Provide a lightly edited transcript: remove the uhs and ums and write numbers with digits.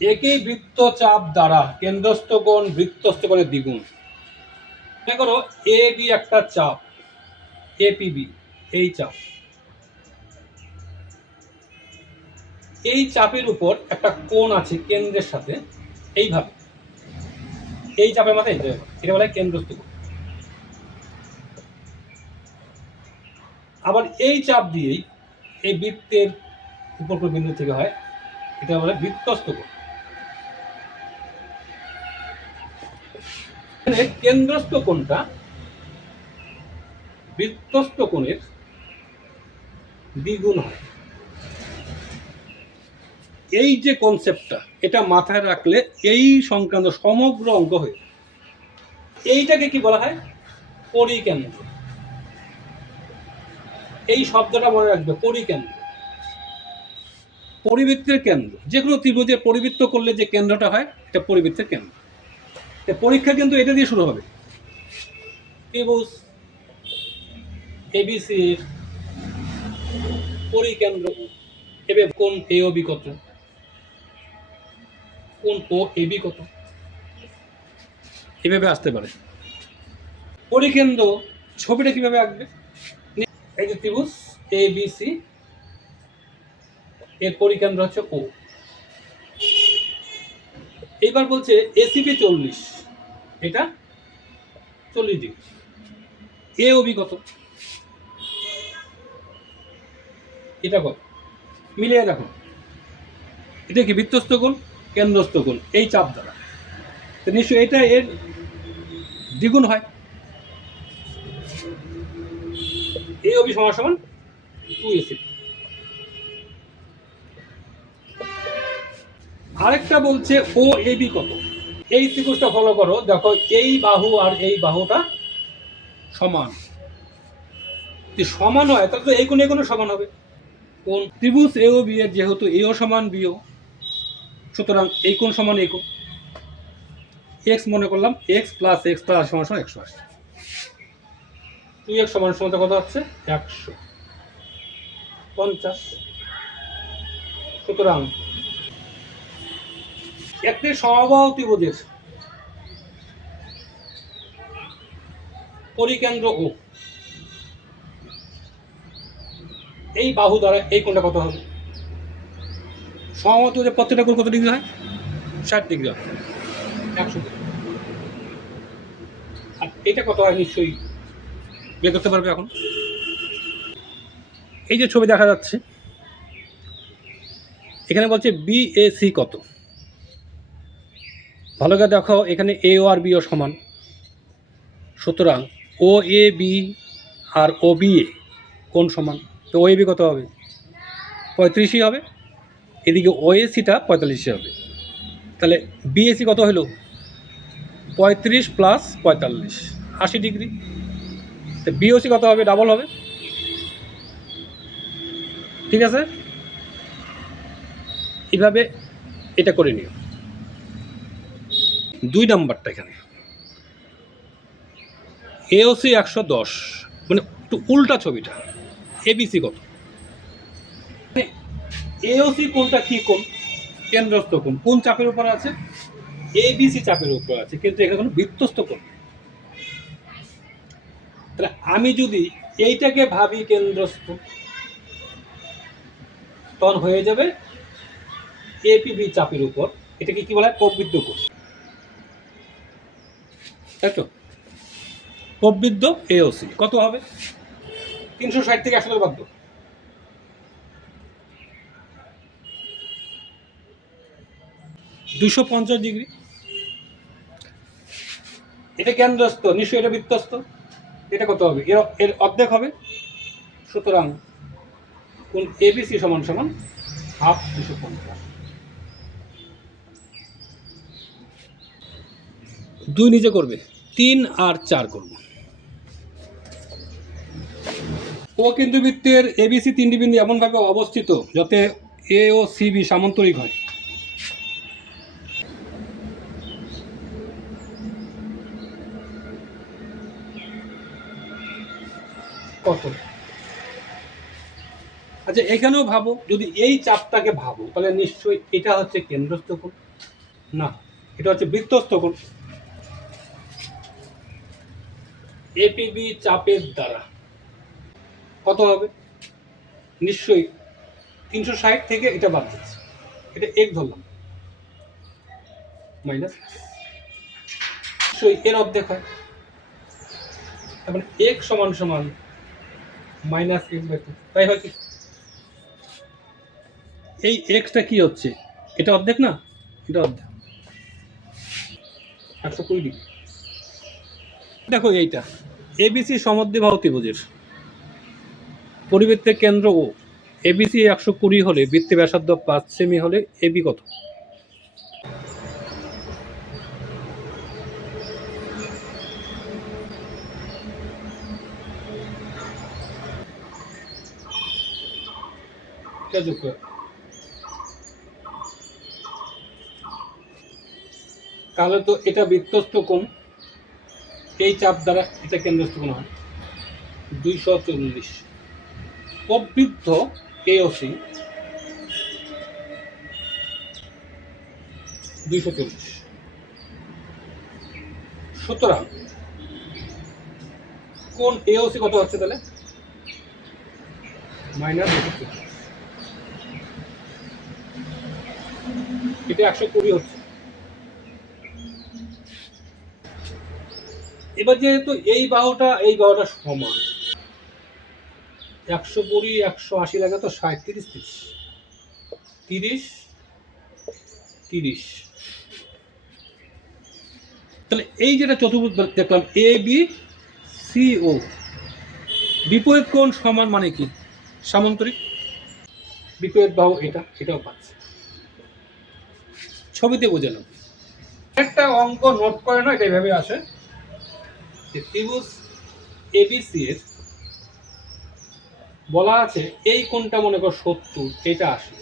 একই বৃত্তচাপ দ্বারা কেন্দ্রস্থ কোণ বৃত্তস্থ কোণের দ্বিগুণ। মনে করো এ বি একটা চাপ, এপিবি এই চাপ, এই চাপের উপর একটা কোণ আছে কেন্দ্রের সাথে, এইভাবে এই চাপের মাথায় এটা বলা হয় কেন্দ্রস্থ কোণ। আবার এই চাপ দিয়েই এই বৃত্তের উপর বিন্দু থেকে হয়, এটা বলে বৃত্তস্থ কোণ। কেন্দ্রস্থ কোণটা বৃত্তস্থ কোণের দ্বিগুণ হয়। এই যে কনসেপ্টটা, এটা মাথায় রাখলে এই সংক্রান্ত সমগ্র অঙ্ক হয়ে, এইটাকে কি বলা হয়? পরিকেন্দ্র। এই শব্দটা মনে রাখবে, পরিকেন্দ্র। পরিবৃত্তের কেন্দ্র, যে কোনো ত্রিভুজের পরিবৃত্ত করলে যে কেন্দ্রটা হয় এটা পরিবৃত্তের কেন্দ্র। পরীক্ষা কিন্তু এটা দিয়ে শুরু হবে। ত্রিভুজ এবিসির পরিকেন্দ্র এবে কোন এ ও বি কত, কোন ও এ বি কত, এভাবে আসতে পারে। পরিকেন্দ্র ছবিটা কিভাবে আঁকবে? এই যে ত্রিভুজ এ বি সি, এর পরিকেন্দ্র হচ্ছে ও। এইবার বলছে এসিবি 40, এটা 40 ডিগ্রি। এ ও বি কত, এটা কত, মিলিয়ে দেখো। এটা কি বৃত্তস্থ কোণ, কেন্দ্রস্থ কোণ, এই চাপ দ্বারা, তো নিশ্চয়ই এটা এর দ্বিগুণ হয়। এ ও বি সমান সমান 2ac। আরেকটা বলছে ও এ বি কত। এই ত্রিভুজটা ফলো করো, দেখো এই বাহু আর এই বাহুটা সমান। যদি সমান হয় তাহলে তো এই কোণে কোনো সমান হবে। কোণ ত্রিভুজ এ ও বি এর যেহেতু এও সমান বিও, সুতরাং এই কোণ সমান এই কোণ। এক্স মনে করলাম, এক্স প্লাস এক্স প্লাস সমান সমান 180। 2x সমান সমান কত হচ্ছে? 150। সুতরাং একটি সমবাহু ত্রিভুজের পরিকেন্দ্র ও এই বাহু দ্বারা এই কোণটা কত হবে? সমবাহু ত্রিভুজের প্রত্যেকটা কোণ কত ডিগ্রি হয়? 60 ডিগ্রি হয়, 100 ডিগ্রি। আর এটা কত হয় নিশ্চয়ই বের করতে পারবে এখন। এই যে ছবি দেখা যাচ্ছে, এখানে বলছে বিএসি কত। ভালো করে দেখো, এখানে এ ও আর বি ও সমান, সুতরাং ও A B R O B A কোণ সমান। তো ও এ বি কত হবে? 35ই হবে। এদিকে ও এ সিটা 45 হবে। তাহলে বিএসি কত হলো? 35 প্লাস 45, 80 ডিগ্রি। তো বিওসি কত হবে? ডাবল হবে। ঠিক আছে, এইভাবে এটা করে নিও। 2 নাম্বারটা এখানে এওসি 110, মানে একটু উল্টা ছবিটা। এবিসি কত? এওসি কোনটা কি কোণ? কেন্দ্রস্থ কোণ। কোন চাপের উপর আছে? এবিসি চাপের উপর আছে, কিন্তু এখানে কোনো বৃত্তস্থ কোণ। তাহলে আমি যদি এইটাকে ভাবি কেন্দ্রস্থ, তখন হয়ে যাবে এপিবি চাপের উপর। এটাকে কি বলা হয়? প্রবৃদ্ধ কোণ, তাই তো? প্রবৃদ্ধ এওসি কত হবে? 360 থেকে 100 বাদ দাও, 250 ডিগ্রি। এটা কেন্দ্রস্থ, নিশ্চয়ই এটা বৃত্তস্থ। এটা কত হবে? এর অর্ধেক হবে। সুতরাং কোণ এবিসি সমান সমান হাফ 250। 2 নিচে করবে, 3 আর 4 করব। ও কিন্তু বৃত্তের এবিসি 3টি বিন্দু এমনভাবে অবস্থিত যাতে এ ও সিবি সামান্তরিক হয়। কত? আচ্ছা এখানেও ভাবো, যদি এই চাপটাকে ভাবো তাহলে নিশ্চয়ই এটা হচ্ছে কেন্দ্রস্থ কোণ, না এটা হচ্ছে বৃত্তস্থ কোণ। এপিবি চাপের দ্বারা কত হবে? নিশ্চয়ই 360 থেকে এটা বাদ যাচ্ছে, এটা এক ধরলাম, মাইনাস নিশ্চয়ই এর অর্ধেক হয়, তার মানে এক সমান সমান মাইনাস x/2, তাই হয় কি? এই এক্সটা কি হচ্ছে? এটা অর্ধেক না, এটা অর্ধেক, 120 ডিগ্রি। দেখো এইটা এবিসি সমদ্বিবাহু ত্রিভুজের পরিবৃত্তের কেন্দ্র ও এবিসি 120 হলে বৃত্তে ব্যাসার্ধ 5 সেমি হলে এবি কত? এটা যোগ করে, তাহলে তো এটা বৃত্তস্থ কোণ, এই চাপ দ্বারা এটা কেন্দ্রস্থ কোণ হয় 240, প্রবৃদ্ধ এওসি 240। সুতরাং কোণ এওসি কত হচ্ছে তাহলে? মাইনাস 240, এটা 120 হচ্ছে। এবার যেহেতু এই বাহুটা সমান, 120 180 লাগে তো 60 30 30 30, তাহলে এই যেটা চতুর্ভুজ দেখলাম এ বি সি ও, বিপরীত কোণ সমান মানে কি? সামান্তরিক, বিপরীত বাহু এটাও পাচ্ছে, ছবিতে বোঝানো। একটা অঙ্ক নোট করে না, এটা এইভাবে আসে যে ত্রিভুজ এবিসি এর বলা আছে এই কোণটা মনে করো 70, এটা 80,